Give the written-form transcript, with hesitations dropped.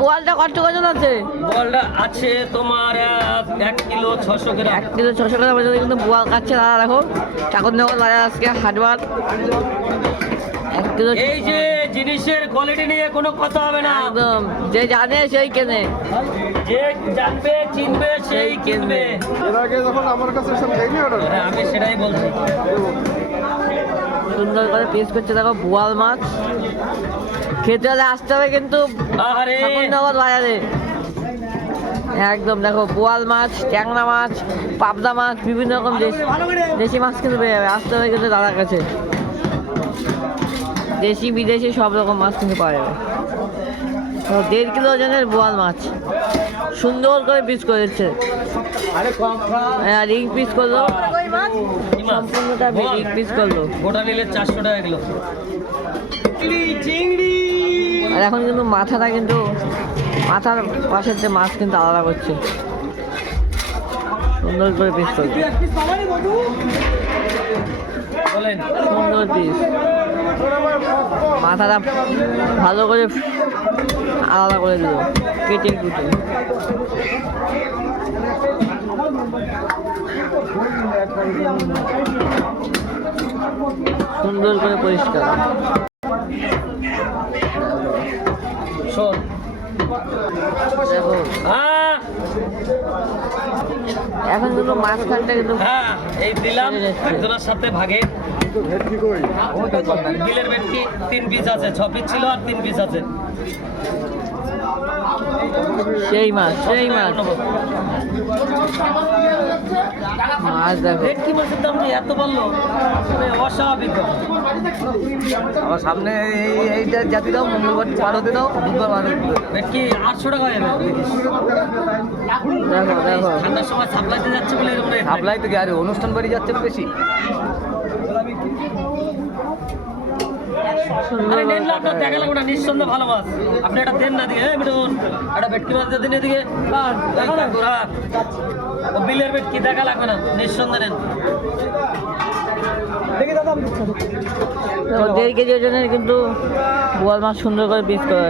বোয়ালটা কত ওজন আছে? বোয়ালটা আছে তোমার 1 কিলো 600 গ্রাম। 1 কিলো 600 গ্রাম ওজনে কিন্তু বোয়াল খাচ্ছে দাদা। দেখো ঠাকুরনগর বাজার আজকে হাটবার। 1 কিলো। এই যে জিনিসের কোয়ালিটি নিয়ে কোনো কথা হবে না, একদম যে জানে সেই কেনে, যে জানবে চিনবে সেই কিনবে। এর আগে যখন আমার কাছে এসে দেয়নি অর্ডার, হ্যাঁ, আমি সেটাই বলছি। সুন্দর করে পিস করছে দেখো বোয়াল মাছ। খেতে হলে আসতে হবে কিন্তু আরে ঠাকুরনগর বাজারে। একদম দেখো বোয়াল মাছ, ট্যাংরা মাছ, পাবদা মাছ, বিভিন্ন রকম দেশি মাছ কিন্তু পেয়ে যাবে। আসতে হবে কিন্তু দাদার কাছে। দেশি বিদেশি সব রকম মাছ কিন্তু পাওয়া যাবে। 1.5 কিলো ওজনের বোয়াল মাছ সুন্দর করে পিস করে দিচ্ছে। রিং পিস করলো, সম্পূর্ণটা রিং পিস করলো। গোটা নিলে 400 টাকা কিলো। চিংড়ি আর এখন কিন্তু মাথাটা কিন্তু মাথার পাশের যে মাছ কিন্তু আলাদা করছে, সুন্দর করে পিস করলো। বলেন, সুন্দর পিস। মাথাটা ভালো করে আলাদা করে দিল কেটে কুটে। সুন্দর করে পরিষ্কার। শোন দেখো হ্যাঁ এখন কিন্তু মাঝখানটা কিন্তু হ্যাঁ, এই দিলাম একজনের সাথে ভাগে। ভেটকি কই বিলের ভেটকি 3 পিস আছে, 6 পিস ছিল আর 3 পিস আছে। সেই মাছ মাছ দেখো। ভেটকি মাছের দাম যে এত বাড়লো, মানে অস্বাভাবিক। আমার সামনে এইটা জাতি দাও, মঙ্গলবার 12 দাও, বুধবার 12 ভেটকি 800 টাকা হয়ে যাবে। দেখো দেখো ঠান্ডার সময় সাপ্লাইতে যাচ্ছে বলে এরকম rate। সাপ্লাই তো আর অনুষ্ঠান বাড়ি যাচ্ছে বেশি। আরে নেন না, আপনার দেখা লাগবে না, নিঃসন্দেহে ভালো মাছ। আপনি এটা দেন না দিয়ে, বেটুন একটা ভেটকি মাছ দিয়ে দিন এদিকে। ও বিলের ভেটকি দেখা লাগবে না, নিঃসন্দেহে নেন। 1.5 কেজি ওজনের কিন্তু বোয়াল মাছ সুন্দর করে পিস করা